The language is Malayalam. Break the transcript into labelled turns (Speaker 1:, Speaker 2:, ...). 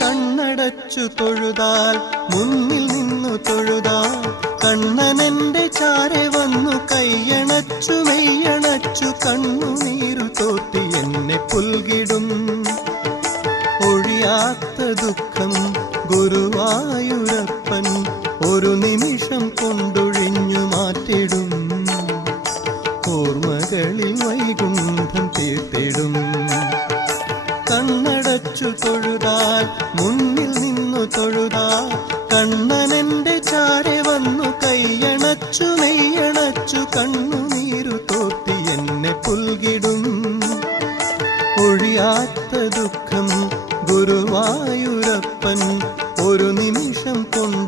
Speaker 1: കണ്ണടച്ചു തൊഴുതാൽ മുന്നിൽ നിന്നു തൊഴുതാൽ കണ്ണനെന്റെ ചാരെ വന്നു കൈയണച്ചു മെയ്യണച്ചു കണ്ണുനീരു തോത്തി എന്നെ പുൽകിടും. ഒഴിയാത്ത ദുഃഖം ഗുരുവായൂരപ്പൻ ഒരു നിമിഷം കൊണ്ടൊഴിഞ്ഞു മാറ്റിടും. ഓർമ്മകളിൽ വൈകുണ്ഠം തൊഴുതാൽ മുന്നിൽ നിന്നു തൊഴുതാൽ കണ്ണനെന്റെ ചാരെ വന്നു കൈയണച്ചു നെയ്യണച്ചു കണ്ണുനീരു തോത്തി എന്നെ പുൽകിടും. ഒഴിയാത്ത ദുഃഖം ഗുരുവായൂരപ്പൻ ഒരു നിമിഷം കൊണ്ട്